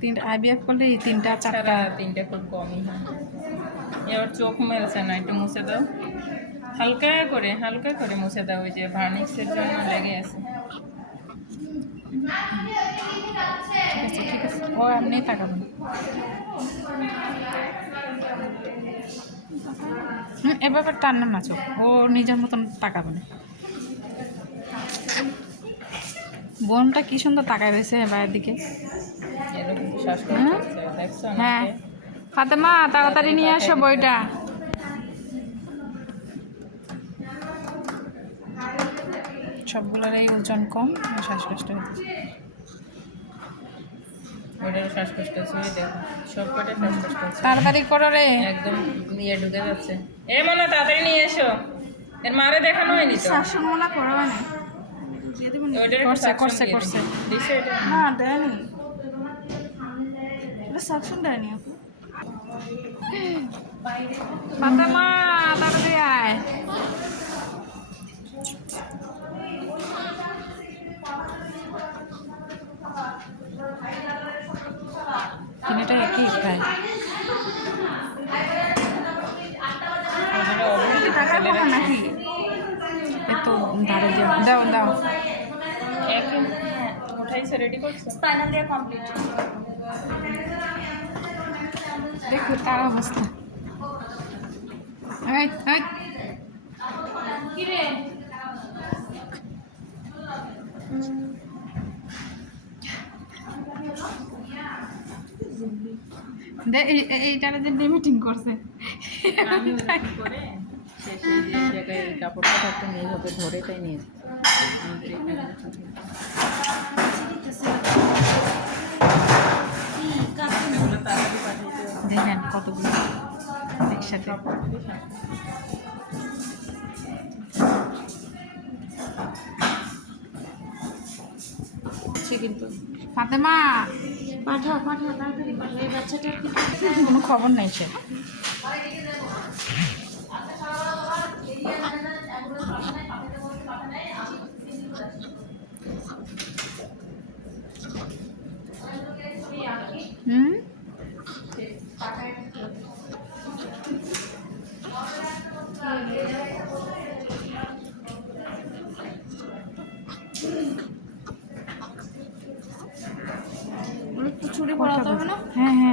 তিনটা আইবিএফ করলে এই তিনটা চারটা তিনটা খুব কমই হয়। এবার চোখ মেলছে না, একটু মুছে দাও, হালকা করে মুছে দাও, ওই যে ভার্নিক্সের জন্য লেগে আছে। ঠিক আছে ও এমনি তাকাবো না। এভাবে টান্না না চোখ, ও নিজের মতন তাকাবে না। বোনটা কি সুন্দর তাকায় রয়েছে বাইরের দিকে। হ্যাঁ ফাতেমা তাড়াতাড়ি নিয়ে আসো বইটা। সবগুলোর এই ওজন কম, শ্বাসকষ্ট হচ্ছে। শ্বাসকষ্ট হচ্ছে, দেখো সবকটা শ্বাসকষ্ট হচ্ছে। তাড়াতাড়ি করো রে, একদম নিয়ে ঢুকে যাচ্ছে। এ মনে তাড়াতাড়ি নিয়ে এসো, এর মারে দেখানো হয়নি তো। শাসন মনে করো না, করছে না দেয়নি, এটা সাকশন দেয়নি আপু। ফাতেমা তাড়াতাড়ি আয়। এটা একই প্রায় টাকা পাবো নাকি? এত ধারে দাও দাও উঠাইছে, রেডি করছে, স্পাইনাল দিয়ে কমপ্লিট। দেখো তার অবস্থা। কি রে এইটারে যে মিটিং করছে করে সেই জায়গায় কাপড়টা থাকতে নিয়ে হবে, ধরে তাই নিয়ে দেখেন কতগুলো একসাথে। কিন্তু ফাতেমা পাঠাও তাড়াতাড়ি পাঠাও, এই বাচ্চাটার কোনো খবর নাই সে। ছুরি পড়াতে হবে না? হ্যাঁ